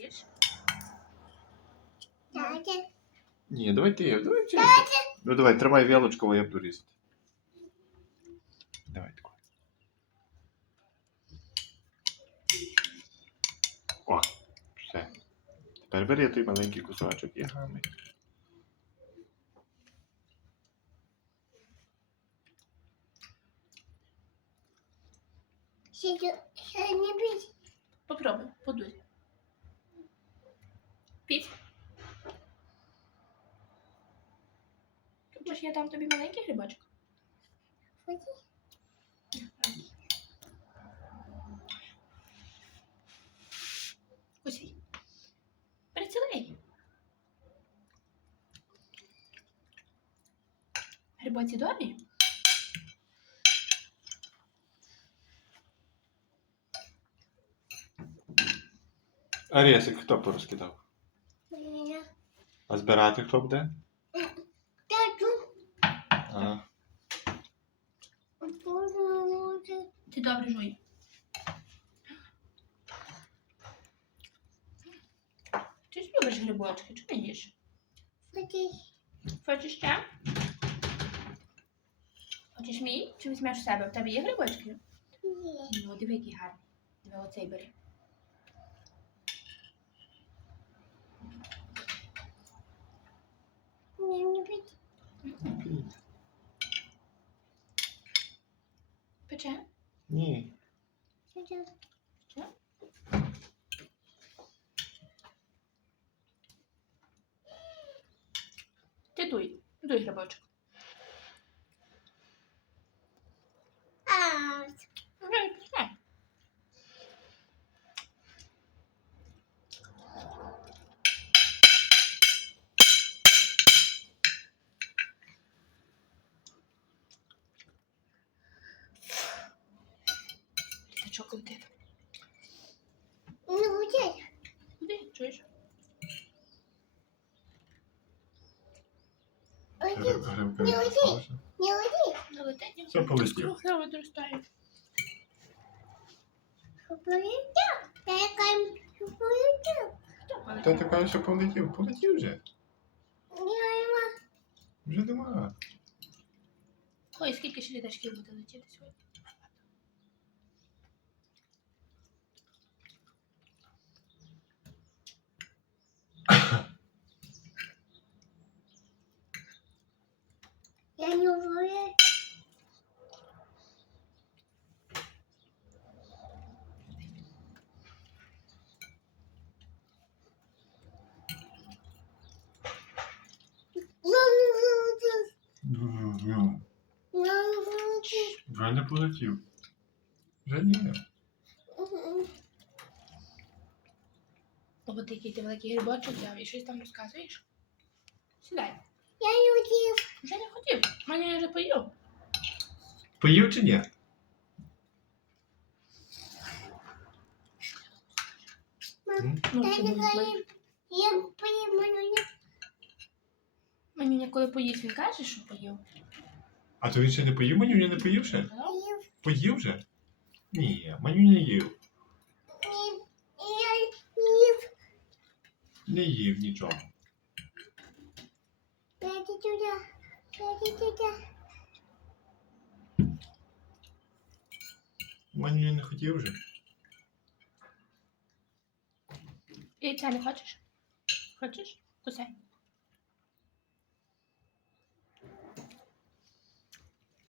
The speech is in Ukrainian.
Їж. Давайте. Ні, давай ти. Давай чесно. Ну давай, тримай вілочку, а я буду різати. Давай таку. О, все. Тепер бери той маленький кусочок і гами. Ще, ще не бить. Попробуй, подуй. Хочеш, я дам тобі маленький грибочок? Кусій. Прицілий. Грибоці добрі? А ресик хто порозкидав? А збирати хто буде? Тату. А, Буду. Ти добре жуй. Ти ж любиш грибочки, чому не їш? Хочеш ще? Хочеш мій? Чи візьмеш в себе? В тебе є грибочки? Ні. Ну, диви, який гарний. Диви, оцей бери. Не, не бить. Пече? Ні. Ході. Ще? Ти дуй. Дуй грибочок. Літачок летить. не буде. Куди? Чуєш? Не не лети. осталося. Не ході. Не летить? Все полетів. Трохи відростає. Полетів. Та яка полетів. Хто Та ти кажеш, що полетів. Полетів вже. Вже нема. Ой, скільки ще літачків буде летіти сьогодні? Я не вмію. Вже не полетів. Ні. От який ти великий грибочок взяв і щось там розказуєш? Сідай. Я не хотів. Вже не хотів. Маня вже поїв. Поїв чи ні? М? Ну, Та це не не злий. Я поїм мене. Манюня, коли поїсть, він каже, що поїв. А то він ще не поїв, Манюня не поїв ще? Поїв. Поїв вже? Ні, Манюня не їв. Ні. Я їв. Не їв нічого. Манюня не хотів вже. Яйця не хочеш? Хочеш? Кусай.